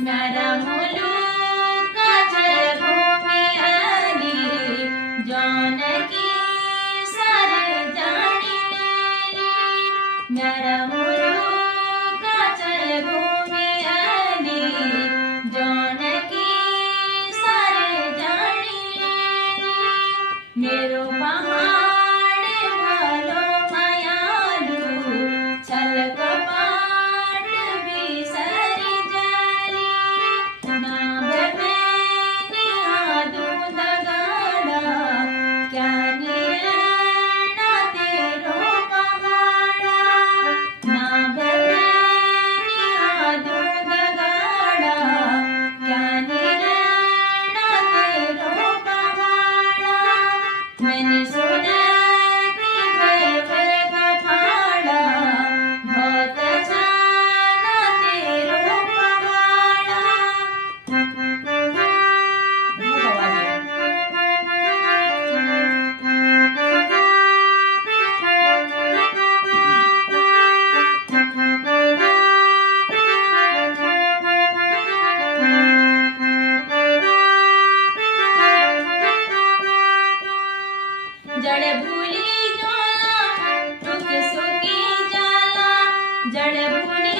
मेरा मुलुक जय भूमि हरी जानकी सर जानी लेली। मेरा मुलुक जय भूमि हरी जानकी सर जानी लेली। मेरो पहाड़ भलो मायालू छल कपाट बिसरी जाली। नाभ में निहादू दगाड़ा क्या निरना तेरो पहाड़ा। नाभ में निहादू दगाड़ा क्या निरना तेरो पहाड़ा। मैंने सुना कि भय का फाड़ा बहुत जाना तेरो पहाड़ा। जड़ भूली ज्वाला रुक सुखी जाला। जड़ भूली